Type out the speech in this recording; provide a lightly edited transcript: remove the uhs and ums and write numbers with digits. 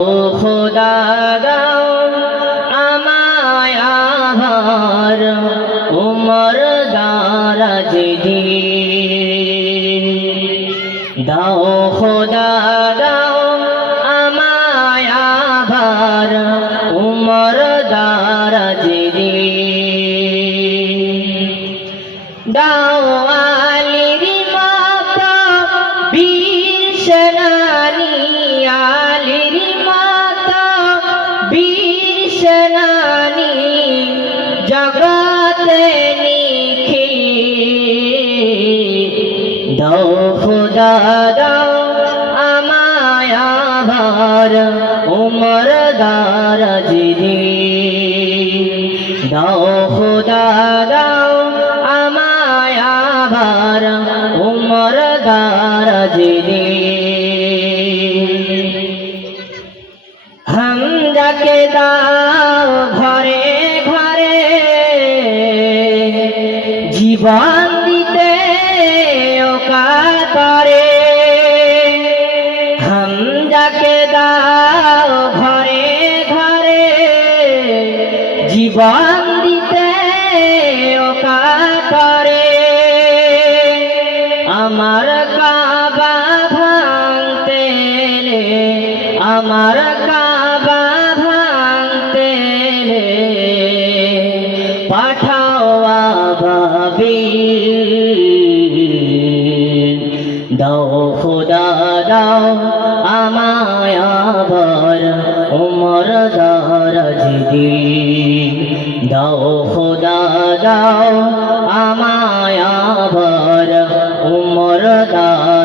ও খোদা দাও আমায় আবার উমর দারাজ দিন। দাও খোদা দাও আমায় আবার উমর দারাজ দিন। দাও আলীর মাতা বীর সেনানী, আলীর মাতা বীর সেনানী জগতে নিখিল। দাও খোদা দাও আমায় আবার উমর দারাজ দিন। দাও খোদা দাও আমায় আবার উমর দারাজ দিন। হামজাকে দাও ঘরে ঘরে জীবন দিতে ওকাতরে। হামজাকে দাও ঘরে ঘরে জীবন দিতে ওকাতরে। আমার কাবা ভাঙতে এলে, আমার কাবা ভাঙতে এলে পাঠাও আবাবিল। দাও খোদা দাও আমায় আবার উমর দারাজ দিন। দাও খোদা দাও আমায় আবার উমর দারাজ